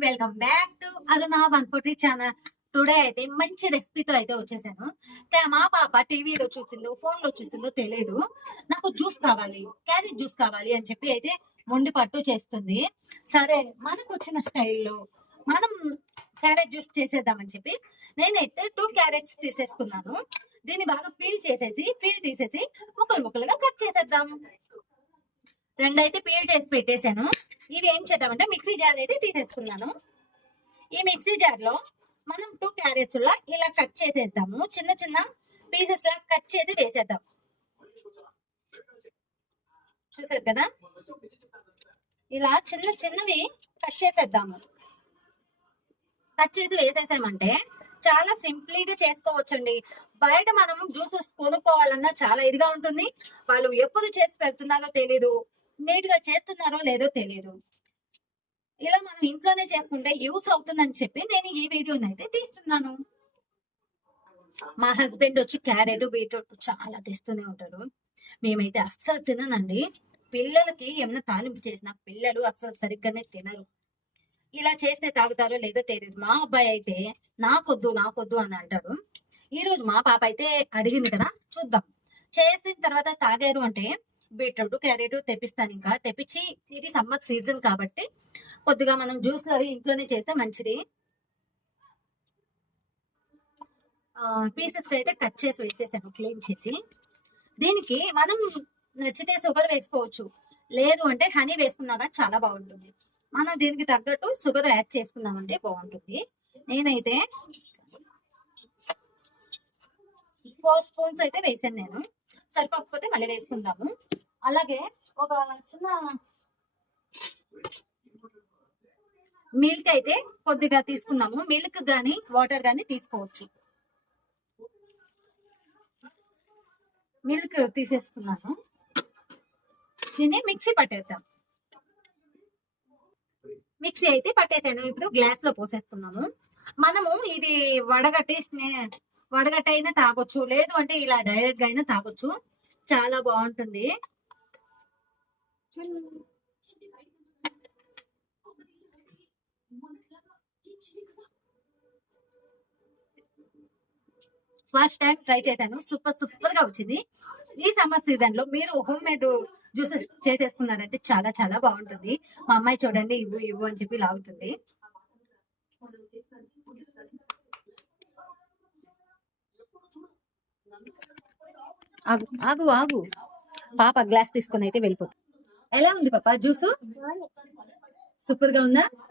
Welcome back to Aruna 140 channel. Today అయితే మంచి రెసిపీతో అయితే వచ్చేసాను. మా పాప టీవీలో చూసిందో ఫోన్ లో చూసిందో తెలియదు, నాకు జ్యూస్ కావాలి, క్యారెట్ జ్యూస్ కావాలి అని చెప్పి అయితే మొండి పట్టు చేస్తుంది. సరే, మనకు వచ్చిన స్టైల్లో మనం క్యారెట్ జ్యూస్ చేసేద్దామని చెప్పి నేనైతే 2 క్యారెట్స్ తీసేసుకున్నాను. దీన్ని బాగా పీల్ తీసేసి ముక్కలు ముక్కలుగా కట్ చేసేద్దాం. రెండైతే పీల్ చేసి పెట్టేశాను. ఇవి ఏం చేద్దామంటే మిక్సీ జార్ అయితే తీసేసుకున్నాను. ఈ మిక్సీ జార్ లో మనం 2 క్యారెట్స్ ఇలా కట్ చేసేద్దాము. చిన్న చిన్న పీసెస్ లా కట్ చేసి వేసేద్దాం. చూసారు కదా, ఇలా చిన్న చిన్నవి కట్ చేసేద్దాము. కట్ చేసి వేసేసామంటే చాలా సింపుల్గా చేసుకోవచ్చండి. బయట మనం జ్యూసెస్ కొనుక్కోవాలన్నా చాలా ఇదిగా ఉంటుంది. వాళ్ళు ఎప్పుడు చేసి పెడుతున్నారో తెలీదు, నీట్ గా చేస్తున్నారో లేదో తెలియదు. ఇలా మనం ఇంట్లోనే చేసుకుంటే యూస్ అవుతుందని చెప్పి నేను ఈ వీడియోని అయితే తీస్తున్నాను. మా హస్బెండ్ వచ్చి క్యారెట్ బీట్రూట్ చాలా తెస్తూనే ఉంటారు. మేమైతే అస్సలు తిననండి. పిల్లలకి ఏమైనా తాలింపు చేసిన పిల్లలు అస్సలు సరిగ్గానే తినరు. ఇలా చేస్తే తాగుతారో లేదో తెలియదు. మా అబ్బాయి అయితే నాకొద్దు అని అంటాడు. ఈ రోజు మా పాప అయితే అడిగింది కదా, చూద్దాం. చేసిన తర్వాత తాగారు అంటే బీట్రూట్ క్యారెట్ తెప్పిస్తాను. ఇంకా తెప్పించి, ఇది సమ్మర్ సీజన్ కాబట్టి కొద్దిగా మనం జ్యూస్ అవి ఇంట్లోనే చేస్తే మంచిది. పీసెస్ అయితే కట్ చేసి వేసేసాను, క్లీన్ చేసి. దీనికి మనం నచ్చితే షుగర్ వేసుకోవచ్చు, లేదు అంటే హనీ వేసుకున్నా కానీ చాలా బాగుంటుంది. మనం దీనికి తగ్గట్టు షుగర్ యాడ్ చేసుకున్నామంటే బాగుంటుంది. నేనైతే 4 స్పూన్స్ అయితే వేసాను. నేను సరిపోకపోతే మళ్ళీ వేసుకుందాము. అలాగే ఒక చిన్న మిల్క్ అయితే కొద్దిగా తీసుకున్నాము. మిల్క్ గానీ వాటర్ గానీ తీసుకోవచ్చు. మిల్క్ తీసేసుకున్నాను. దీన్ని మిక్సీ పట్టేద్దాం. మిక్సీ అయితే పట్టేసాను. ఇప్పుడు గ్లాస్ లో పోసేసుకున్నాము. మనము ఇది వడగట్టైనా తాగొచ్చు, లేదు అంటే ఇలా డైరెక్ట్ గా అయినా తాగొచ్చు. చాలా బాగుంటుంది. ఫస్ట్ టైం ట్రై చేశాను, సూపర్ గా వచ్చింది. ఈ సమ్మర్ సీజన్ లో మీరు హోమ్ మేడ్ జ్యూసెస్ చేసేసుకున్నారంటే చాలా చాలా బాగుంటుంది. మా అమ్మాయి చూడండి, ఇవ్వు అని చెప్పి లాగుతుంది. ఆగు ఆగు ఆగు, పాప గ్లాస్ తీసుకొని అయితే వెళ్ళిపోతుంది. ఎలా ఉంది పాప జ్యూస్? సూపర్ గా ఉందా?